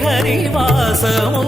శ్రీహరి వాసము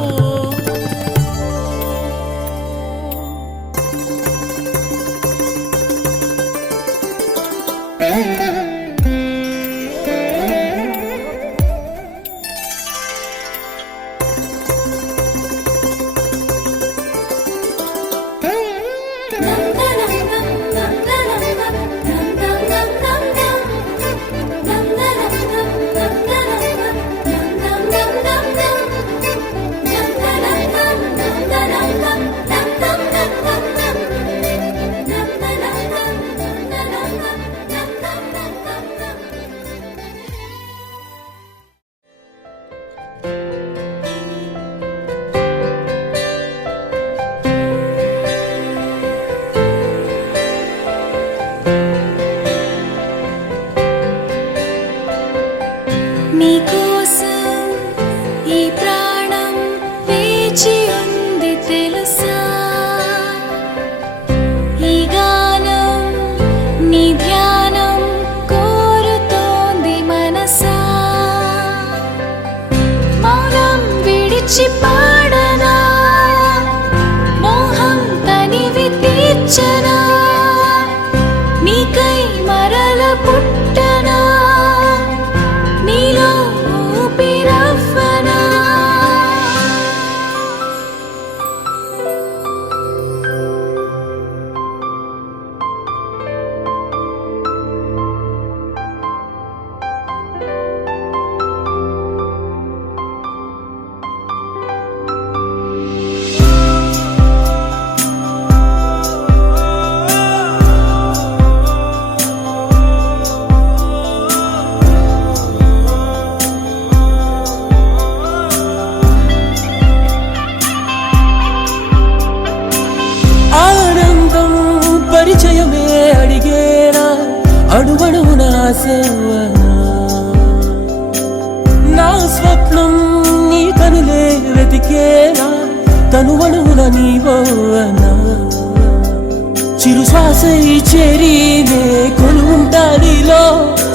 నా స్వప్నం నీ కనులే వెతికేనా తనువనుల నీవోనా చిరు శ్వాసై చేరినే కొలువుంటా నీలో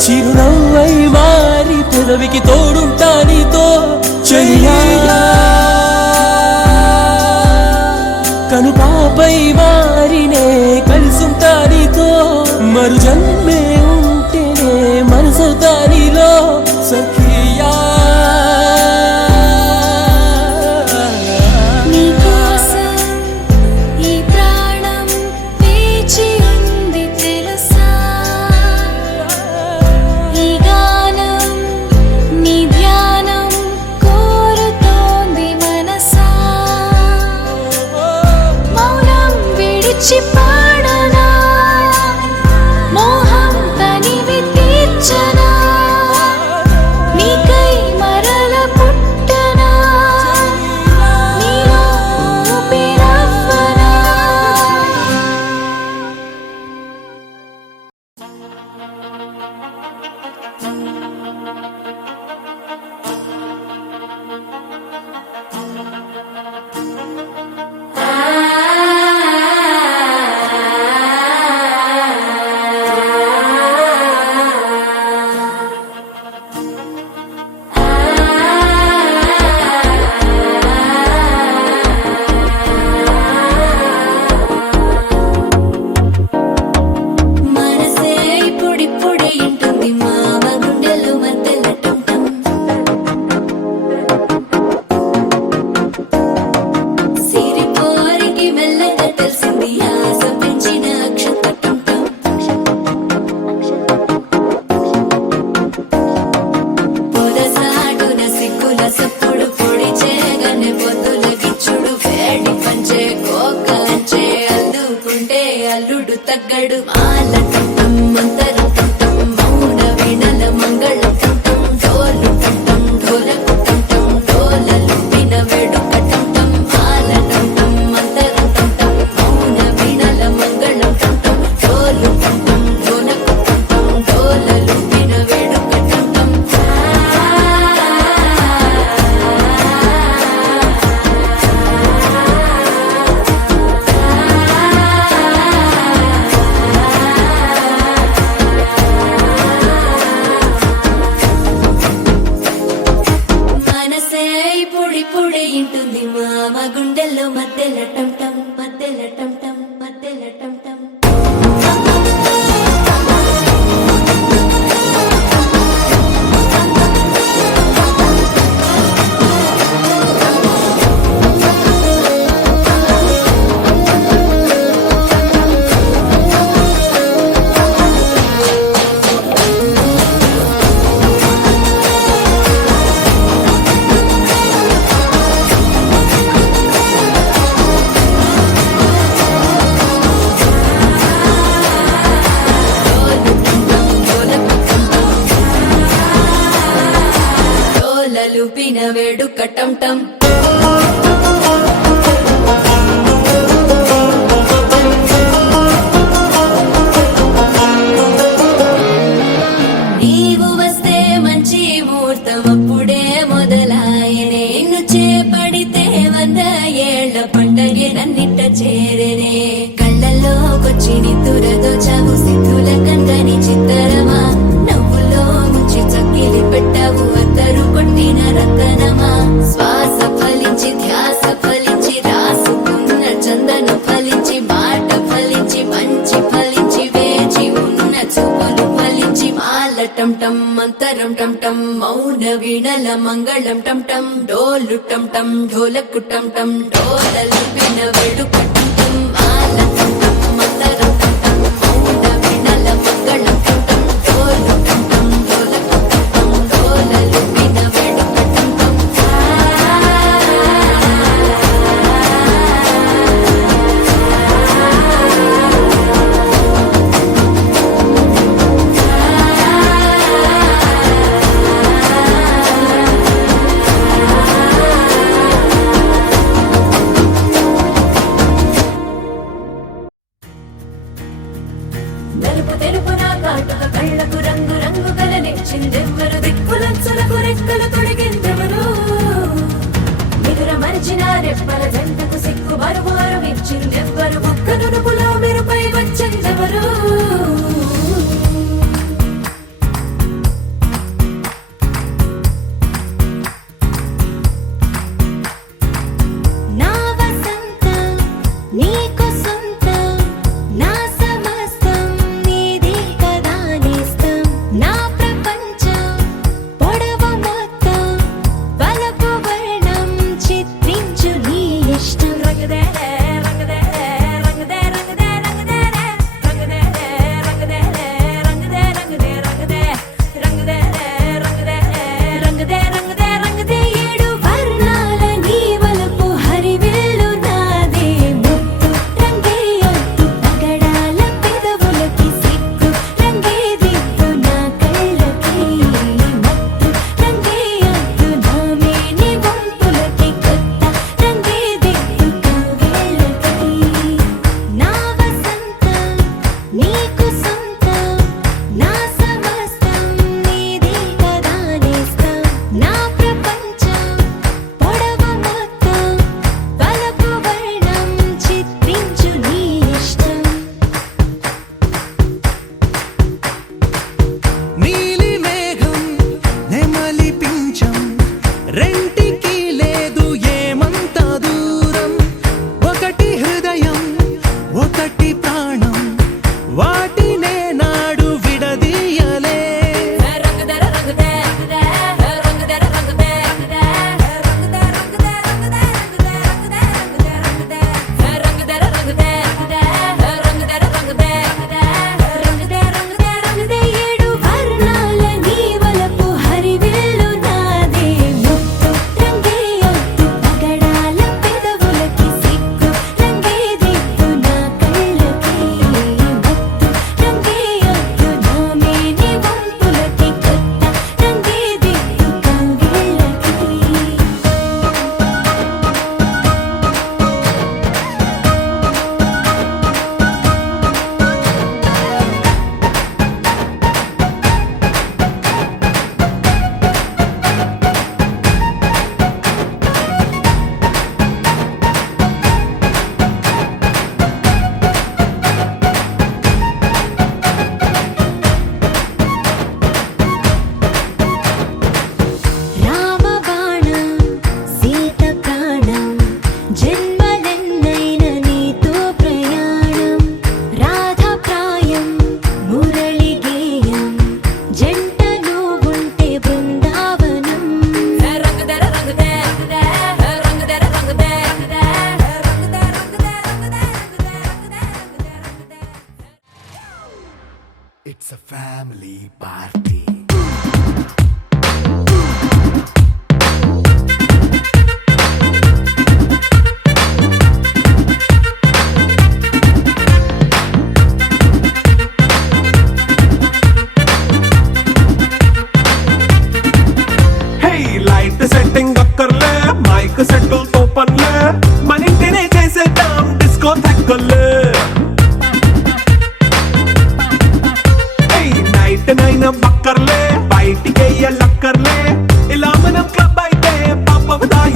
చిరునవ్వై మారి పెదవికి తోడుంటా నీతో చెయ్యా కను పాపై మారినే కలిసుంటా నీతో మరు జన్మే ఉంటేనే మనసవుతా నీలో సఖియా అల్లుడు తగ్గడు మాలకట్టం మంతరం కట్టం మౌన వినల మంగళ కట్టం డోలు కట్టం ఢోలకు కట్టం డోలలు విన వేడుక కట్టం మాలకట్టం మంతరం కట్టం మౌన వినల మంగళ కట్టం డోలు కట్టం ఢోలకు కట్టం డోలలు విన వేడుక కట్టం అప్పుడే ఇంటుంది మామ గుండెల్లో మధ్యల టం టం మధ్యల టం టం మధ్యల టం టం లుపిన వేడుక టం టం నీవు వస్తే మంచి ముహూర్తం అప్పుడే మొదలాయనే నిన్ను చేపడితే 100 ఏళ్ల పండగే నన్నిట్ట చేరనే కళ్ళల్లోకొచ్చి నిద్దురదోచావు సిద్ధుల కందని చిత్తరమా నవ్వులో ముంచి చక్కిలి పెట్టావు అద్దరు కొట్టిన రతనమా శ్వాస ఫలించి ధ్యాస ఫలించి రాసుకున్న చందను ఫలించి మాట ఫలించి మంచి ఫలించి వేచి ఉన్న చూపులు ఫలించి మాల టం టం మంతరం టం టం మౌన వీణల మంగళం టం టం డోలు టం టం ఢోలకు టం టం డోలలు విన వేడుక టం టం మాల టం టం మంతరం టం టం మౌన వీణల మంగళం టం టం డోలు టం టం ఢోలకు టం టం డోలలు విన వేడుక టం టం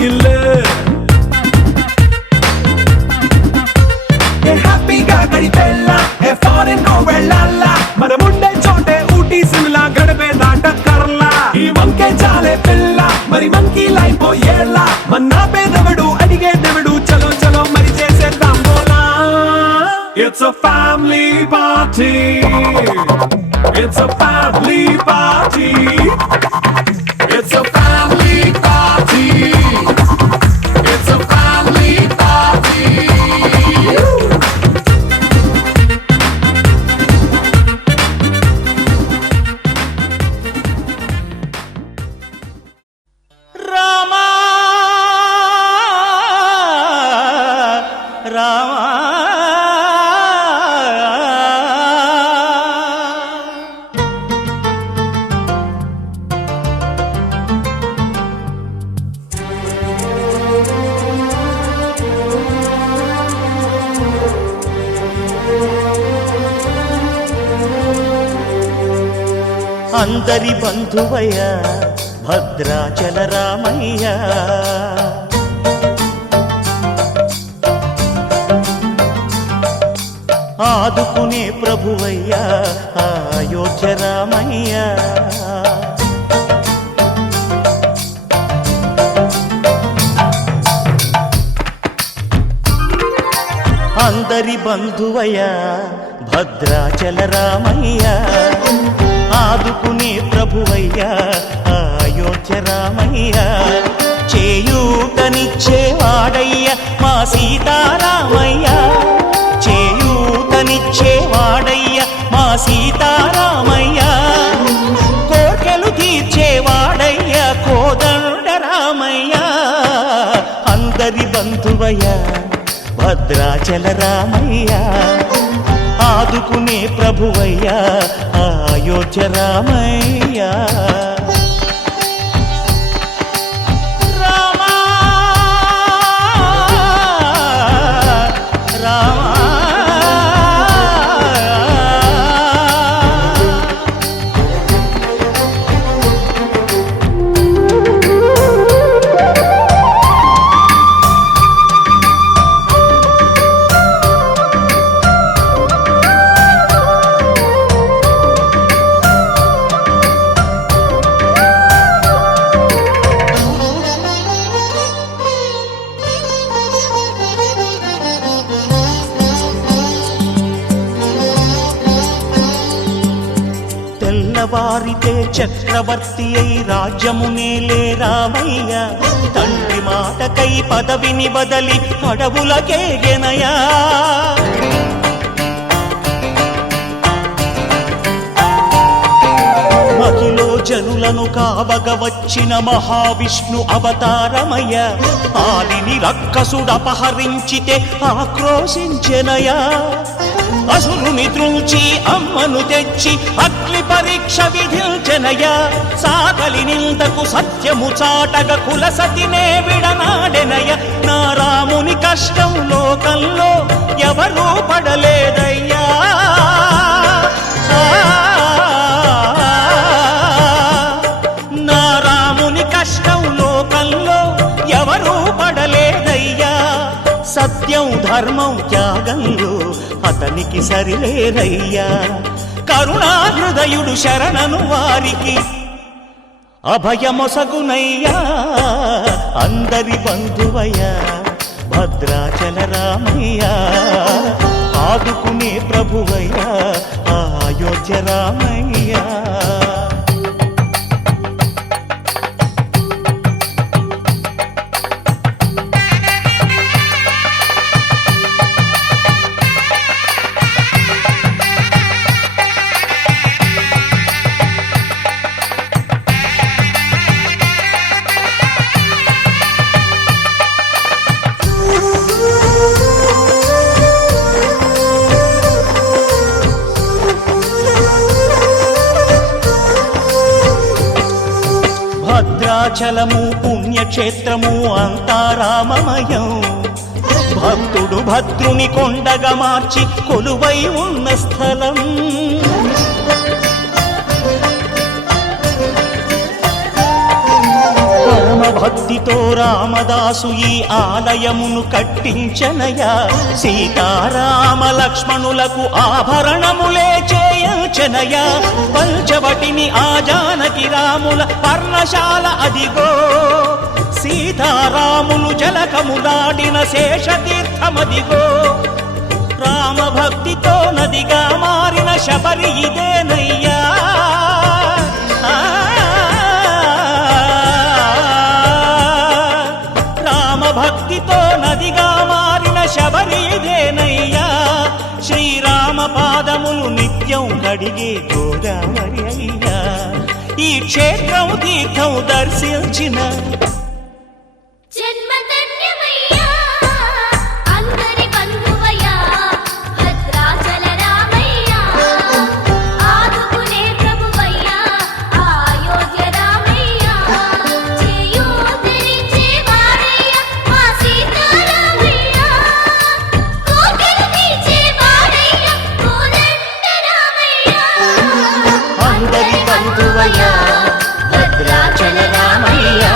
ఇల్లు హ్యాపీగా గడిపెళ్ళ ఫారెన్ కో వెళ్ళాల మనముండే చోటే ఊటీ సిమ్లా గడిపే దాటక్కర్లా ఈ వంకే చాలే పిల్ల మరి మంకీ లైఫ్ ఏళ్ళ మన్నా పేదవడు అడిగే దేవుడు చలో చలో మరి చేసేద్దాం బోలా It's a family party It's a family party It's a family party It's a family party Rama Rama అందరి బంధువయ్య భద్రాచల రామయ్య ఆదుకునే ప్రభువయ్య అయోధ్య రామయ్య అందరి బంధువయ్య భద్రాచల రామయ్య ఆదుకునే ప్రభువయ్య అయోధ్య రామయ్య చేయూతనిచ్చేవాడయ్య మా సీతారామయ్య చేయూతనిచ్చేవాడయ్య మా సీతారామయ్య కోర్కెలు తీర్చేవాడయ్య కోదండ రామయ్య అందరి బంధువయ్య భద్రాచల రామయ్య ఆదుకునే ప్రభువయ్య అయోధ్య రామయ్య రామా రామా తెల్లవారితే చక్రవర్తి అయి రాజ్యమునేలే రామయ్య తండ్రి మాటకై పదవిని బదలి అడవులకేగెనయా మహిలో జనులను కావగ వచ్చిన మహావిష్ణు అవతారమయ్య ఆలిని రక్కసుడపహరించితే ఆక్రోశించెనయా అసురుని త్రుంచి అమ్మను తెచ్చి అగ్ని పరీక్ష విధించెనయ సాగలి నిందకు సత్యము చాటగ కుల సతినే విడనాడెనయ నా రాముని కష్టం లోకంలో ఎవరూ పడలేదయ్యా నా రాముని కష్టం లోకంలో ఎవరూ పడలేదయ్యా సత్యం ధర్మం త్యాగంలో అతనికి సరిలేరయ్యా కరుణా హృదయుడు శరణను వారికి అభయమొసగునయ్యా అందరి బంధువయ్య భద్రాచల రామయ్య ఆదుకునే ప్రభువయ్య అయోధ్య రామయ్య భద్రాచలము పుణ్యక్షేత్రము అంతా రామమయం భక్తుడు భద్రుని కొండగా మార్చి కొలువై ఉన్న స్థలం పరమ భక్తితో రామదాసు ఈ ఆలయమును కట్టించనయా సీతారామ లక్ష్మణులకు ఆభరణములే చేయించనయా పంచవటిని ఆ జానకి రాముల పర్ణశాల అదిగో సీతారాములు జలకములాడిన శేషతీర్థమదిగో రామభక్తితో నదిగా మారిన శబరి ఇదేనయ్యా రామభక్తితో నదిగా మారిన శబరి ఇదేనయ్యా శ్రీరామ పాదములు నిత్యం కడిగే గోదావరి అయ్యా ఈ క్షేత్రం తీర్థం దర్శించిన జన్మధన్యమయ్యా అందరి బంధువయ్యా భద్రాచల రామయ్యా ఆదుకునే ప్రభువయ్యా అయోధ్య రామయ్యా చేయూతనిచ్చే వాడయ్యా మా సీతారామయ్యా కోటలు తీర్చే వాడయ్యా కోదండ రామయ్యా అందరి బంధువయ్యా భద్రాచల రామయ్యా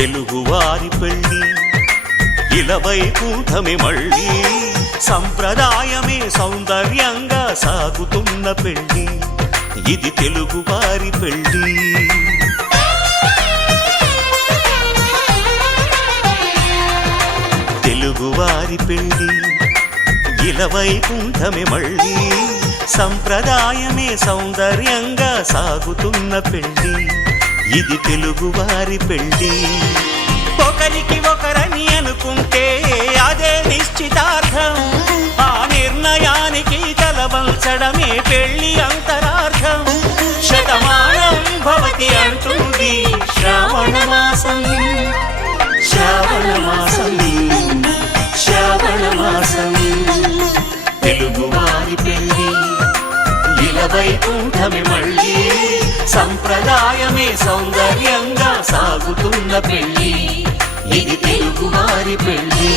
తెలుగువారి పెళ్ళి ఇలవైకుంఠమే మళ్ళీ సంప్రదాయమే సౌందర్యంగా సాగుతున్న పెళ్ళి ఇది తెలుగువారి పెళ్ళి తెలుగువారి పెళ్ళి ఇలవైకుంఠమే మళ్ళీ సంప్రదాయమే సౌందర్యంగా సాగుతున్న పెళ్ళి ఇది తెలుగువారి పెళ్ళి ఒకరికి ఒకరని అనుకుంటే అదే నిశ్చితార్థం ఆ నిర్ణయానికి తలవంచడమే పెళ్లి అంతరార్థం శతమానం భవతి అంటుంది శ్రావణ మాసం శ్రావణ మాసం శ్రావణ మాసం తెలుగువారి పెళ్ళి ఇలవైకుంఠమే మళ్ళీ సంప్రదాయమే సౌందర్యంగా సాగుతున్న పెళ్ళి ఇది తెలుగువారి పెళ్ళి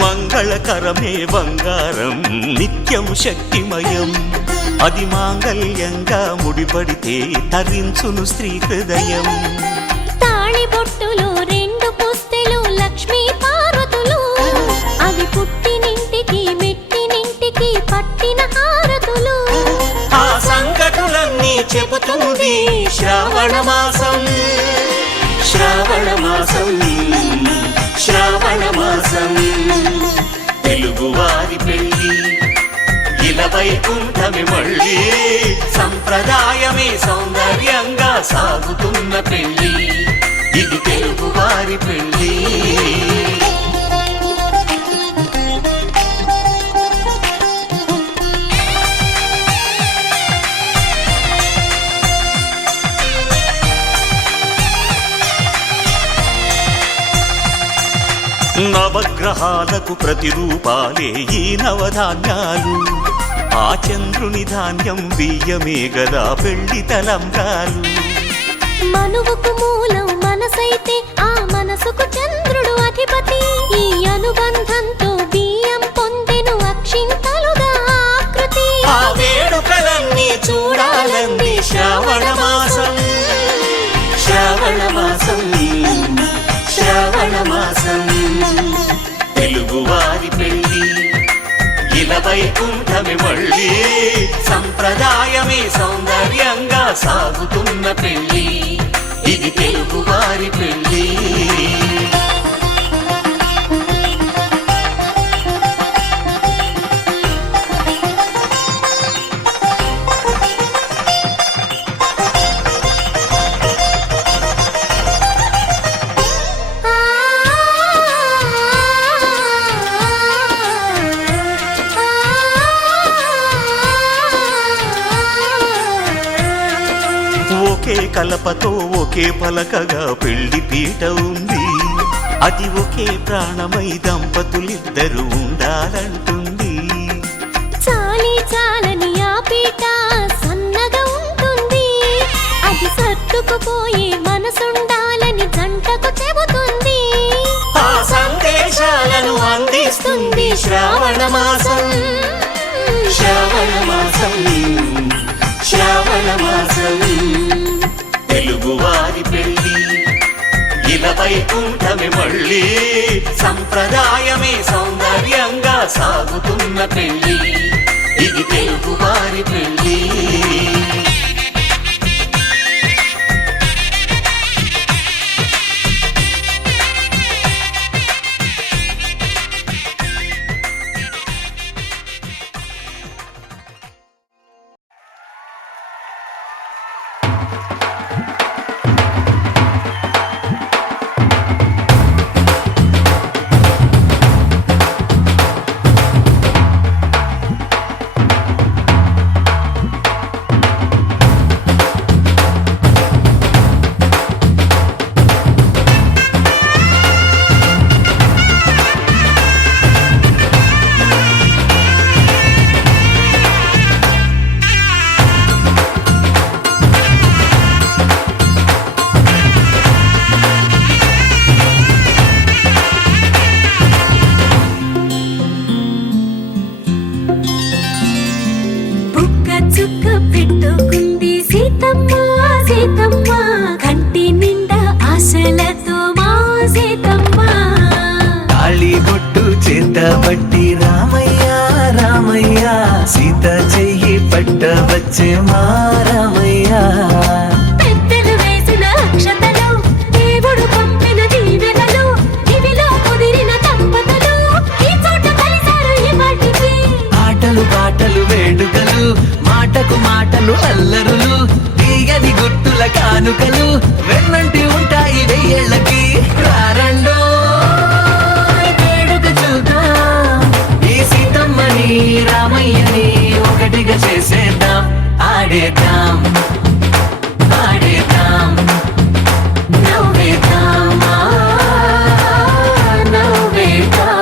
మంగళకరమే బంగారం నిత్యం శక్తిమయం అది మాంగళ్యంగా ముడిపడితే తరించును స్త్రీ హృదయం తాళి బొట్టులో రెండు పుస్తెలు లక్ష్మీ పార్వతులు అవి పుట్టినింటికి మెట్టినింటికి పట్టిన హారతులు ఆ సంగతులన్నీ చెబుతుంది శ్రావణ మాసం శ్రావణ మాసం శ్రావణ మాసం తెలుగువారి పెళ్ళి ఇలవైకుంఠమే మళ్ళీ సంప్రదాయమే సౌందర్యంగా సాగుతున్న పెళ్ళి ఇది తెలుగువారి పెళ్ళి నవగ్రహాలకు ప్రతిరూపాలే ఈ నవధాన్యాలు ఆ చంద్రుని ధాన్యం బియ్యమే గదా పెళ్లి తలంబ్రాలు మనువుకు మూలం మనసైతే ఆ మనసుకు చంద్రుడు అధిపతి ఈ అనుబంధంతో బియ్యం పొందెను అక్షింతలుగా ఆకృతి ఆ వేడుకలన్నీ చూడాలంది శ్రావణ మాసం శ్రావణ మాసం శ్రావణ మాసం తెలుగువారి పెళ్ళి ఇలవైకుంఠమే మళ్ళీ సంప్రదాయమే సౌందర్యంగా సాగుతున్న పెళ్ళి ఇది తెలుగువారి పెళ్ళి ఒకే కలపతో ఒకే పలకగా పెళ్లి పీట ఉంది అది ఒకే ప్రాణమై దంపతులిద్దరూ ఉండాలంటుంది చాలి చాలని ఆ పీట సన్నగా ఉంటుంది అది సర్దుకుపోయే మనసుండాలని జంటకు చెబుతుంది ఆ సందేశాలను అందిస్తుంది శ్రావణ మాసం శ్రావణ మాసం శ్రావణ మాసం తెలుగువారి పెళ్ళి ఇలవైకుంఠమే మళ్ళీ సంప్రదాయమే సౌందర్యంగా సాగుతున్న పెళ్ళి ఇది తెలుగువారి పెళ్ళి వచ్చే మారమయ్యా పెద్దలు వేసిన అక్షతలు దేవుడు పంపిన దీవెనలు ఇవిలో కుదిరిన దంపతులు ఈ చోట కలిసారు ఈ వాటికి ఆటలు పాటలు వేడుకలు మాటకు మాటలు అల్లరులు తీయని గుర్తుల కానుకలు వెన్నంటి ఉంటాయి వెయ్యేళ్ళకి రారండో వేడుక చూద్దాం ఈ సీతమ్మని రామయ్యని ఒకటిగా చేసేద్దాం ఆడేద్దాం ఆడేద్దాం నవ్వేద్దాం నవ్వేద్దాం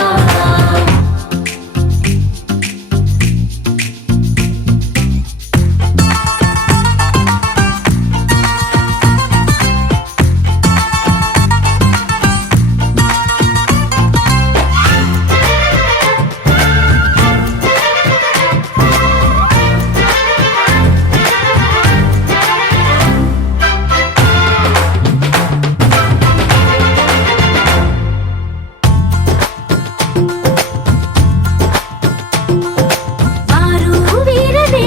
వారు వీరనే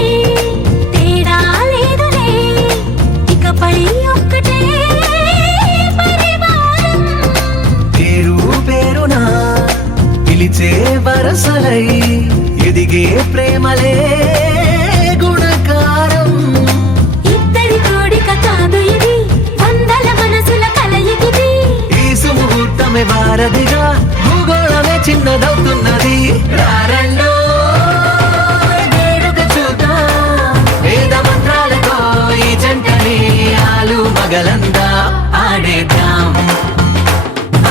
తేడా లేదులే ఇకపై ఒక్కటే పరివారం పేరు పేరునా పిలిచే వరసలై ఎదిగే ప్రేమలే గుణకారం ఇద్దరి కోడిక కాదు ఇది వందల మనసుల కలయికిది ఈ సుముహూర్తమే వారధిగా భూగోళమే చిన్నదవుతున్నది రారండో వేడుక చూద్దాం వేద మంత్రాలతో ఈ జంటని ఆలు మగలందా ఆడేద్దాం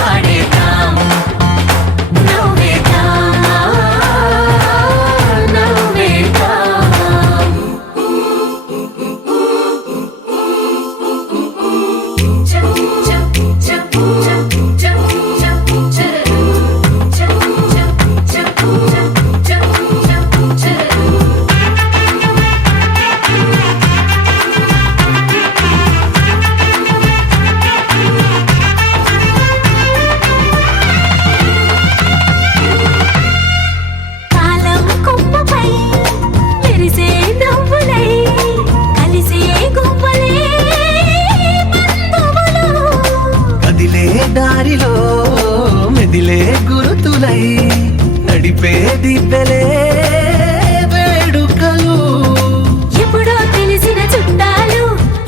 ఆడేద్దాం నవ్వేద్దాం నవ్వేద్దాం కాలం కొమ్మపై మెరిసే నవ్వులై కలిసే గువ్వలే బంధువులు కదిలే దారిలో మెదిలే గురుతులై నడిపే దిబ్బెలే వేడుకలు ఎప్పుడో తెలిసిన చుట్టాలు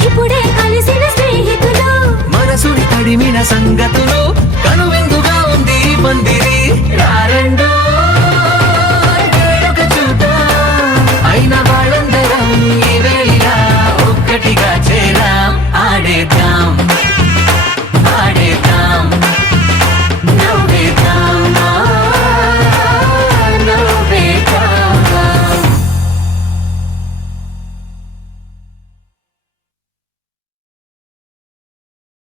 ఇప్పుడే కలిసిన స్నేహితులు మనసుని తడిమిన సంగతులు